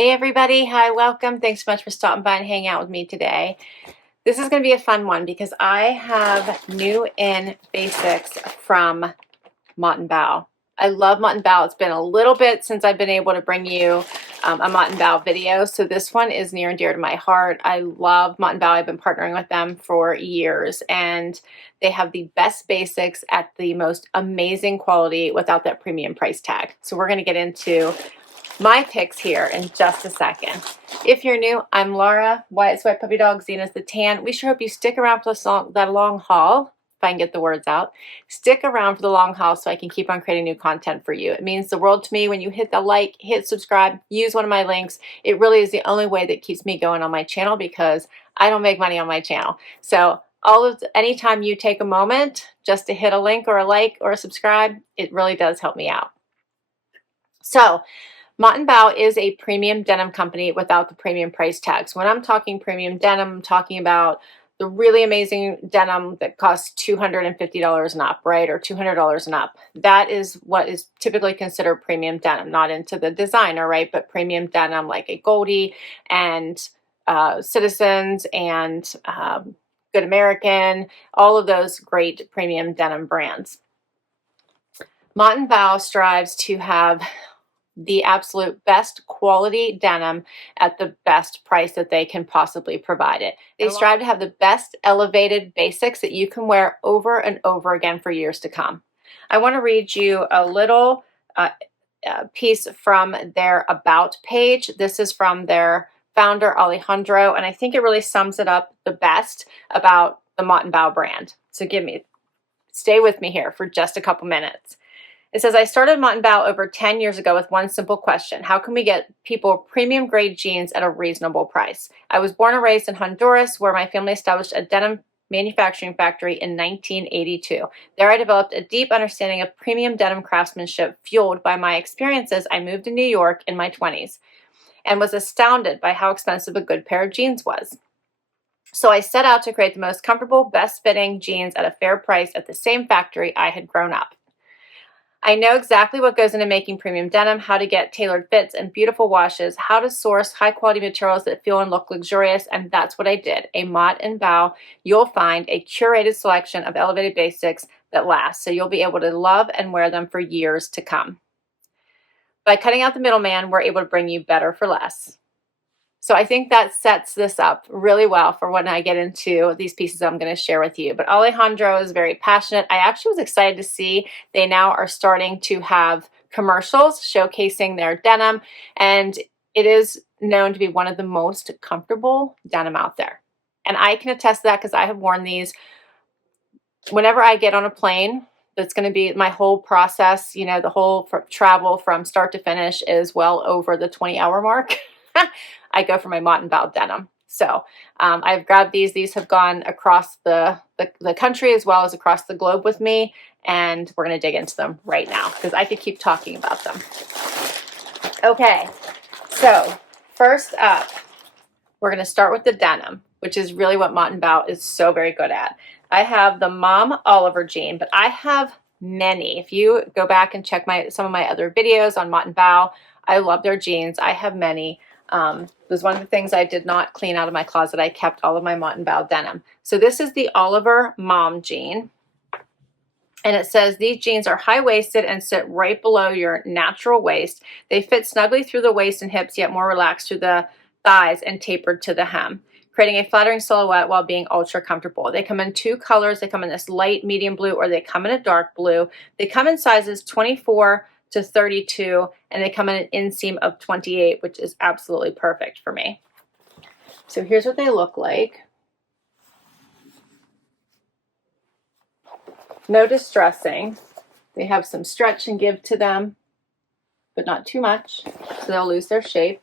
Hey everybody, hi, welcome. Thanks so much for stopping by and hanging out with me today. This is going to be a fun one because I have new in basics from Mott Bow. I love Mott Bow. It's been a little bit since I've been able to bring you a Mott Bow video, so this one is near and dear to my heart. I love Mott Bow. I've been partnering with them for years, and they have the best basics at the most amazing quality without that premium price tag. So we're going to get into my picks here in just a second. If you're new, I'm Laura, Wyatt's White Puppy Dog, Zena's the Tan. We sure hope you stick around for that long haul, if I can get the words out. Stick around for the long haul so I can keep on creating new content for you. It means the world to me when you hit the like, hit subscribe, use one of my links. It really is the only way that keeps me going on my channel because I don't make money on my channel. So anytime you take a moment just to hit a link or a like or a subscribe, it really does help me out. So, Mott Bow is a premium denim company without the premium price tags. When I'm talking premium denim, I'm talking about the really amazing denim that costs $250 and up, right? Or $200 and up. That is what is typically considered premium denim, not into the designer, right? But premium denim like a Goldie and Citizens and Good American, all of those great premium denim brands. Mott Bow strives to have the absolute best quality denim at the best price that they can possibly provide it. They strive to have the best elevated basics that you can wear over and over again for years to come. I want to read you a little piece from their About page. This is from their founder, Alejandro, and I think it really sums it up the best about the Mott Bow brand. So stay with me here for just a couple minutes. It says, I started Mott Bow over 10 years ago with one simple question. How can we get people premium grade jeans at a reasonable price? I was born and raised in Honduras, where my family established a denim manufacturing factory in 1982. There I developed a deep understanding of premium denim craftsmanship fueled by my experiences. I moved to New York in my 20s and was astounded by how expensive a good pair of jeans was. So I set out to create the most comfortable, best fitting jeans at a fair price at the same factory I had grown up. I know exactly what goes into making premium denim, how to get tailored fits and beautiful washes, how to source high quality materials that feel and look luxurious, and that's what I did. A Mott Bow, you'll find a curated selection of elevated basics that last, so you'll be able to love and wear them for years to come. By cutting out the middleman, we're able to bring you better for less. So I think that sets this up really well for when I get into these pieces I'm going to share with you. But Alejandro is very passionate. I actually was excited to see they now are starting to have commercials showcasing their denim, and it is known to be one of the most comfortable denim out there. And I can attest to that because I have worn these whenever I get on a plane. That's going to be my whole process, the whole travel from start to finish is well over the 20-hour mark. I go for my Mott Bow denim. So I've grabbed these. These have gone across the country as well as across the globe with me. And we're going to dig into them right now because I could keep talking about them. Okay, so first up, we're going to start with the denim, which is really what Mott Bow is so very good at. I have the Mom Oliver jean, but I have many. If you go back and check some of my other videos on Mott Bow, I love their jeans. I have many. It was one of the things I did not clean out of my closet. I kept all of my Mott Bow denim. So this is the Oliver Mom jean. And it says these jeans are high-waisted and sit right below your natural waist. They fit snugly through the waist and hips, yet more relaxed through the thighs and tapered to the hem, creating a flattering silhouette while being ultra comfortable. They come in two colors. They come in this light medium blue, or they come in a dark blue. They come in sizes 24 to 32, and they come in an inseam of 28, which is absolutely perfect for me. So here's what they look like. No distressing. They have some stretch and give to them, but not too much, so they'll lose their shape.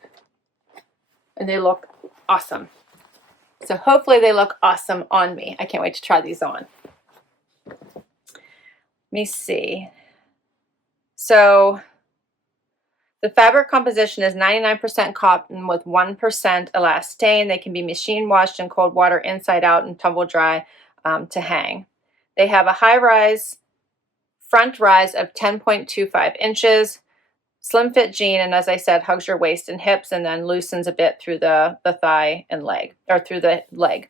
And they look awesome. So hopefully they look awesome on me. I can't wait to try these on. Let me see. So the fabric composition is 99% cotton with 1% elastane. They can be machine washed in cold water inside out and tumble dry to hang. They have a high rise, front rise of 10.25 inches, Slim fit jean, and as I said, hugs your waist and hips and then loosens a bit through the thigh and leg, or through the leg.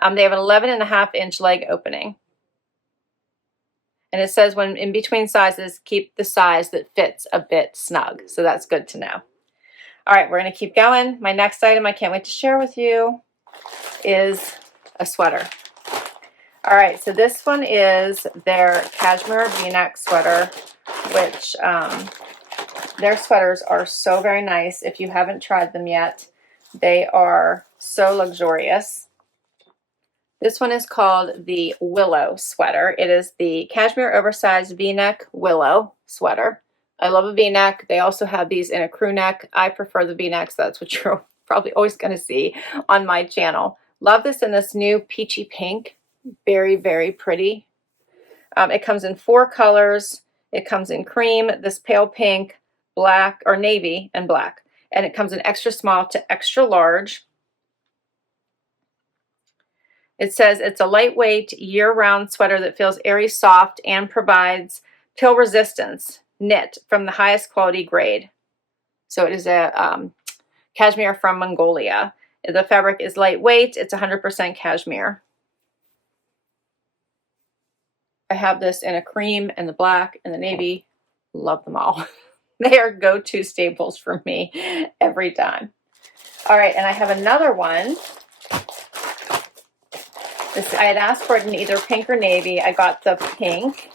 They have an 11.5-inch leg opening. And it says when in between sizes, keep the size that fits a bit snug. So that's good to know. All right, we're going to keep going. My next item I can't wait to share with you is a sweater. All right, so this one is their Cashmere V-neck sweater, which their sweaters are so very nice. If you haven't tried them yet, they are so luxurious. This one is called the Willow sweater. It is the Cashmere oversized V-neck Willow sweater. I love a V-neck. They also have these in a crew neck. I prefer the V-necks. That's what you're probably always going to see on my channel. Love this in this new peachy pink. Very, very pretty. It comes in 4 colors. It comes in cream, this pale pink, black, or navy, and black. And it comes in extra small to extra large. It says it's a lightweight, year-round sweater that feels airy, soft, and provides pill resistance, knit from the highest quality grade. So it is a cashmere from Mongolia. The fabric is lightweight. It's 100% cashmere. I have this in a cream and the black and the navy. Love them all. They are go-to staples for me every time. All right, and I have another one. I had asked for it in either pink or navy. I got the pink,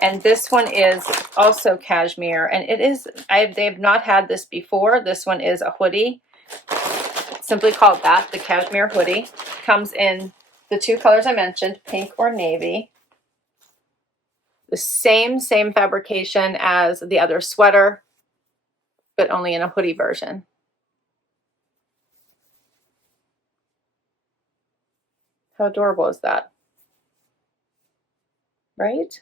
and this one is also cashmere, and it is, they've not had this before. This one is a hoodie, simply called that, the Cashmere hoodie. Comes in the 2 colors I mentioned, pink or navy. The same fabrication as the other sweater, but only in a hoodie version. How adorable is that? Right?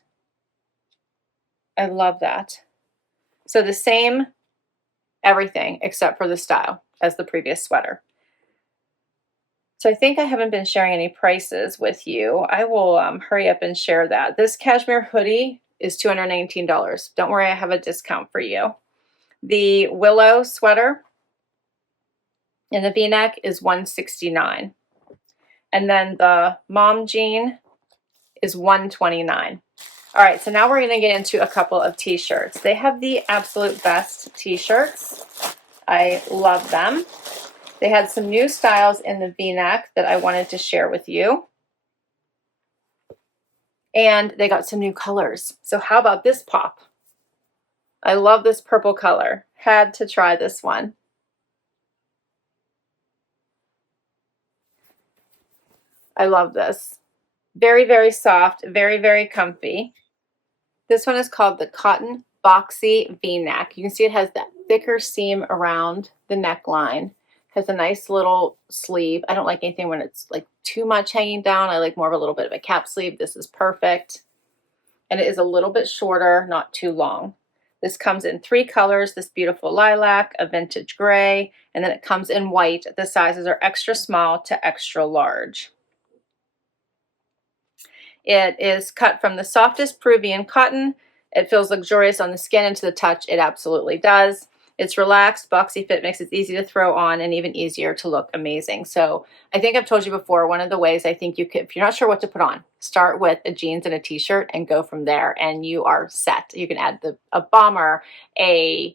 I love that. So the same everything except for the style as the previous sweater. So I think I haven't been sharing any prices with you. I will hurry up and share that. This cashmere hoodie is $219. Don't worry, I have a discount for you. The Willow sweater in the V-neck is $169. And then the mom jean is $129. All right, so now we're going to get into a couple of t-shirts. They have the absolute best t-shirts. I love them. They had some new styles in the V-neck that I wanted to share with you. And they got some new colors. So how about this pop? I love this purple color. Had to try this one. I love this. Very, very soft, very, very comfy. This one is called the Cotton Boxy V-neck. You can see it has that thicker seam around the neckline. Has a nice little sleeve. I don't like anything when it's like too much hanging down. I like more of a little bit of a cap sleeve. This is perfect. And it is a little bit shorter, not too long. This comes in 3 colors, this beautiful lilac, a vintage gray, and then it comes in white. The sizes are extra small to extra large. It is cut from the softest Peruvian cotton. It feels luxurious on the skin and to the touch. It absolutely does. It's relaxed, boxy fit, makes it easy to throw on and even easier to look amazing. So I think I've told you before, one of the ways I think you could, if you're not sure what to put on, start with a jeans and a t-shirt and go from there and you are set. You can add a bomber, a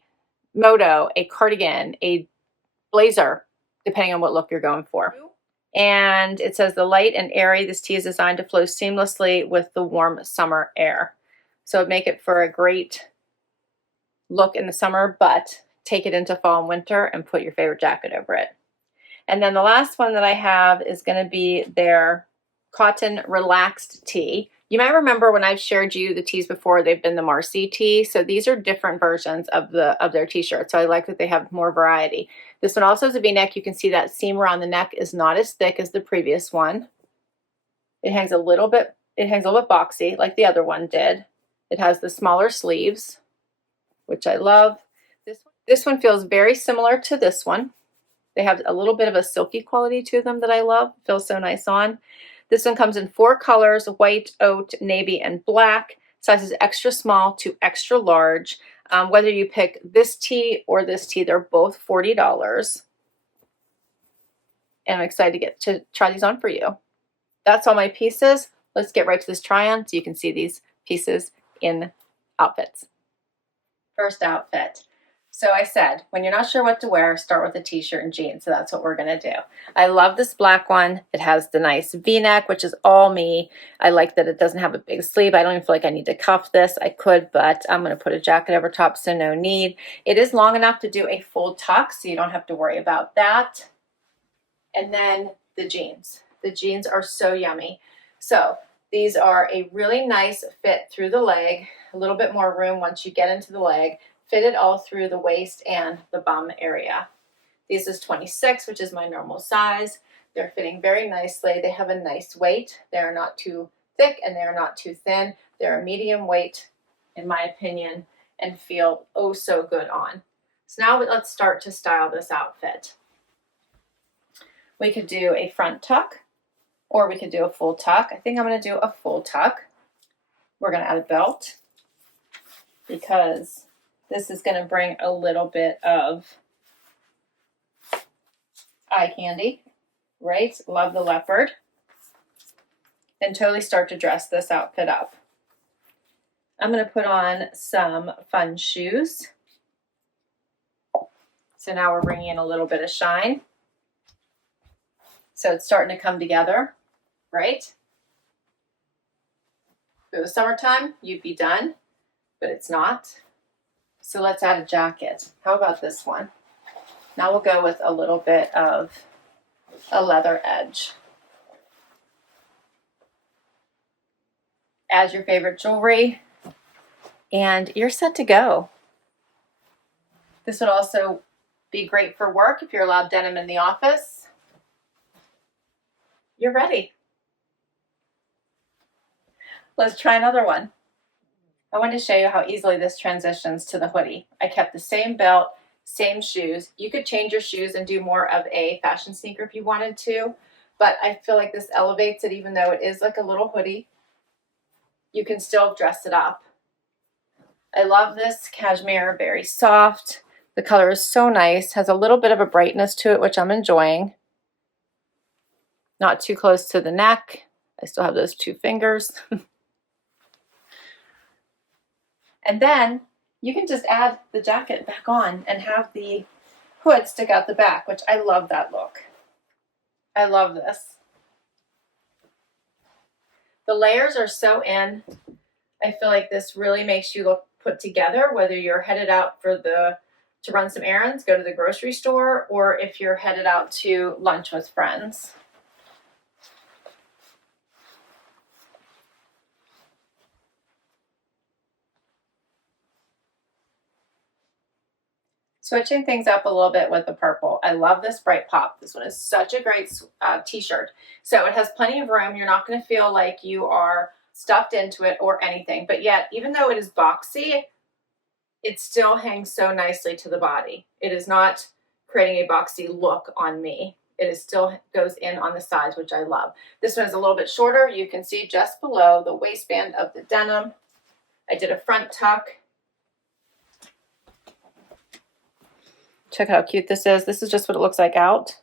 moto, a cardigan, a blazer, depending on what look you're going for. And it says the light and airy, this tee is designed to flow seamlessly with the warm summer air. So make it for a great look in the summer, but take it into fall and winter and put your favorite jacket over it. And then the last one that I have is going to be their cotton relaxed tee. You might remember when I've shared you the tees before, they've been the Marcy tee. So these are different versions of their t-shirts. So I like that they have more variety. This one also is a V-neck. You can see that seam around the neck is not as thick as the previous one. It hangs a little bit boxy like the other one did. It has the smaller sleeves, which I love. This one feels very similar to this one. They have a little bit of a silky quality to them that I love. Feels so nice on. This one comes in 4 colors, white, oat, navy, and black. Sizes extra small to extra large. Whether you pick this tee or this tee, they're both $40. And I'm excited to get to try these on for you. That's all my pieces. Let's get right to this try on so you can see these pieces in outfits. First outfit. So I said, when you're not sure what to wear, start with a t-shirt and jeans. So that's what we're gonna do. I love this black one. It has the nice V-neck, which is all me. I like that it doesn't have a big sleeve. I don't even feel like I need to cuff this. I could, but I'm gonna put a jacket over top, so no need. It is long enough to do a full tuck, so you don't have to worry about that. And then the jeans. The jeans are so yummy. So these are a really nice fit through the leg, a little bit more room once you get into the leg, fitted all through the waist and the bum area. This is 26, which is my normal size. They're fitting very nicely. They have a nice weight. They're not too thick and they're not too thin. They're a medium weight, in my opinion, and feel oh so good on. So now let's start to style this outfit. We could do a front tuck, or we could do a full tuck. I think I'm going to do a full tuck. We're going to add a belt because this is going to bring a little bit of eye candy, right? Love the leopard. And totally start to dress this outfit up. I'm going to put on some fun shoes. So now we're bringing in a little bit of shine. So it's starting to come together, right? If it was summertime, you'd be done, but it's not. So let's add a jacket. How about this one? Now we'll go with a little bit of a leather edge. Add your favorite jewelry, and you're set to go. This would also be great for work if you're allowed denim in the office. You're ready. Let's try another one. I want to show you how easily this transitions to the hoodie. I kept the same belt, same shoes. You could change your shoes and do more of a fashion sneaker if you wanted to, but I feel like this elevates it even though it is like a little hoodie. You can still dress it up. I love this cashmere, very soft. The color is so nice, has a little bit of a brightness to it, which I'm enjoying. Not too close to the neck. I still have those two fingers. And then you can just add the jacket back on and have the hood stick out the back, which I love that look. I love this. The layers are so in. I feel like this really makes you look put together, whether you're headed out to run some errands, go to the grocery store, or if you're headed out to lunch with friends. Switching things up a little bit with the purple. I love this bright pop. This one is such a great t-shirt. So it has plenty of room. You're not going to feel like you are stuffed into it or anything. But yet, even though it is boxy, it still hangs so nicely to the body. It is not creating a boxy look on me. It is still goes in on the sides, which I love. This one is a little bit shorter. You can see just below the waistband of the denim. I did a front tuck. Check out how cute this is. This is just what it looks like out.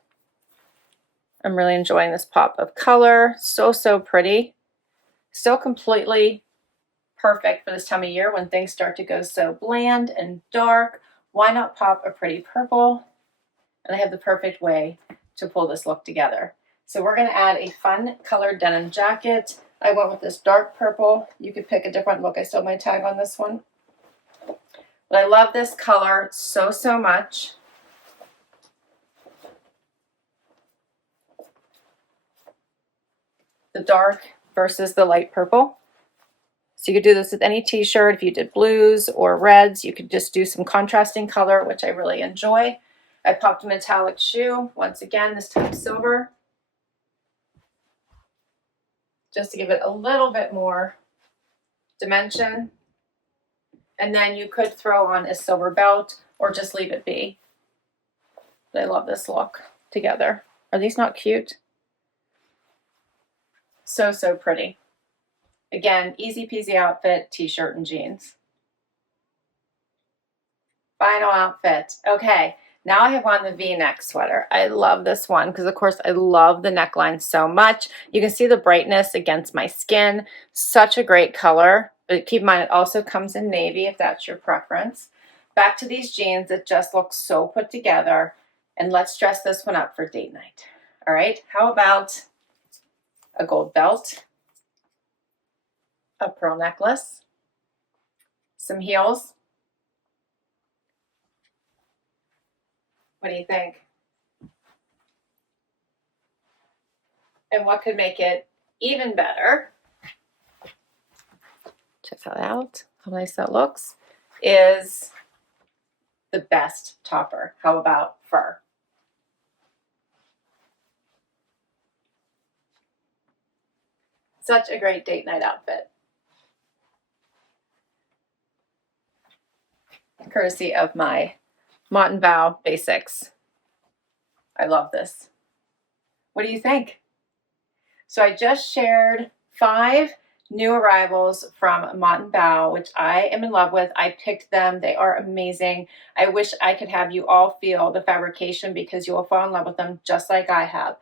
I'm really enjoying this pop of color. So, so pretty. Still completely perfect for this time of year when things start to go so bland and dark. Why not pop a pretty purple? And I have the perfect way to pull this look together. So we're going to add a fun colored denim jacket. I went with this dark purple. You could pick a different look. I still have my tag on this one. But I love this color so, so much. The dark versus the light purple. So you could do this with any t-shirt. If you did blues or reds, you could just do some contrasting color, which I really enjoy. I popped a metallic shoe, once again, this time silver, just to give it a little bit more dimension. And then you could throw on a silver belt or just leave it be. But I love this look together. Are these not cute? So, so pretty. Again, easy peasy outfit, t-shirt and jeans. Final outfit. Okay, now I have on the V-neck sweater. I love this one because, of course, I love the neckline so much. You can see the brightness against my skin. Such a great color. But keep in mind, it also comes in navy if that's your preference. Back to these jeans that just look so put together. And let's dress this one up for date night. All right, how about a gold belt, a pearl necklace, some heels. What do you think? And what could make it even better, check that out, how nice that looks, is the best topper. How about fur? Such a great date night outfit. Courtesy of my Mott Bow Basics. I love this. What do you think? So I just shared 5 new arrivals from Mott Bow, which I am in love with. I picked them. They are amazing. I wish I could have you all feel the fabrication because you will fall in love with them just like I have.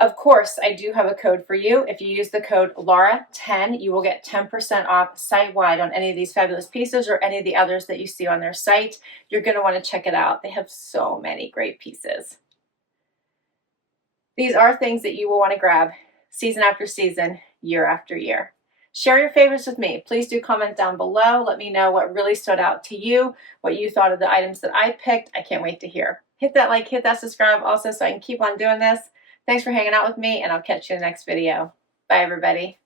Of course, I do have a code for you. If you use the code Laura10, you will get 10% off site-wide on any of these fabulous pieces or any of the others that you see on their site. You're going to want to check it out. They have so many great pieces. These are things that you will want to grab season after season, year after year. Share your favorites with me. Please do comment down below. Let me know what really stood out to you, what you thought of the items that I picked. I can't wait to hear. Hit that like, hit that subscribe also so I can keep on doing this. Thanks for hanging out with me, and I'll catch you in the next video. Bye, everybody.